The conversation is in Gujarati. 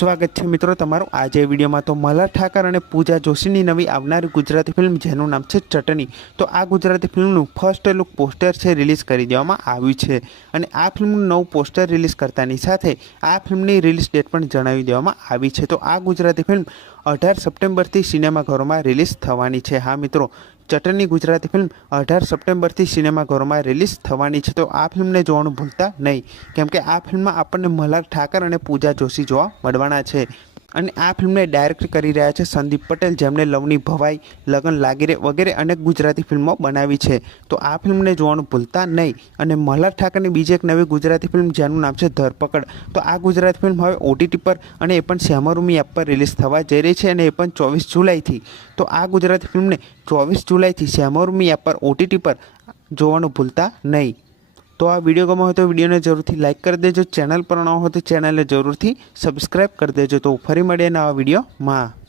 સ્વાગત છે મિત્રો તમારું આજે વિડીયોમાં। તો મલ્હાર ઠાકર અને પૂજા જોશીની નવી આવનારી ગુજરાતી ફિલ્મ જેનું નામ છે ચટણી। તો આ ગુજરાતી ફિલ્મનું ફર્સ્ટ લુક પોસ્ટર છે રિલીઝ કરી દેવામાં આવ્યું છે અને આ ફિલ્મનું નવું પોસ્ટર રિલીઝ કરતાની સાથે આ ફિલ્મની રિલીઝ ડેટ પણ જણાવી દેવામાં આવી છે। તો આ ગુજરાતી ફિલ્મ 18 સપ્ટેમ્બરથી સિનેમાઘરોમાં રિલીઝ થવાની છે। હા મિત્રો, ચટણી ગુજરાતી ફિલ્મ 18 સપ્ટેમ્બરથી સિનેમાઘરોમાં રિલીઝ થવાની છે। તો આ ફિલ્મને જોવાનું ભૂલતા નહીં, કેમ કે આ ફિલ્મમાં આપણને મલ્હાર ઠાકર અને પૂજા જોશી જોવા મળવાના છે અને આ ફિલ્મને ડાયરેક્ટ કરી રહ્યા છે સંદીપ પટેલ, જેમણે લવની ભવાઈ, લગન લાગી રે વગેરે અનેક ગુજરાતી ફિલ્મો બનાવી છે। તો આ ફિલ્મને જોવાનું ભૂલતા નહીં। અને મલ્હાર ઠાકરની બીજી એક નવી ગુજરાતી ફિલ્મ જેનું નામ છે ધરપકડ। તો આ ગુજરાતી ફિલ્મ હવે OTT પર અને એ પણ સેમા એપ પર રિલીઝ થવા જઈ રહી છે અને એ પણ 24 જુલાઈથી। તો આ ગુજરાતી ફિલ્મને 24 જુલાઈથી સેમા એપ પર OTT પર જોવાનું ભૂલતા નહીં। તો આ વિડીયો ગમ્યો હોય તો વિડીયોને જરૂરથી લાઇક કરી દેજો, ચેનલ પર ન હોય તો ચેનલને જરૂરથી સબસ્ક્રાઈબ કરી દેજો। તો ફરી મળીએ નવા વિડીયોમાં।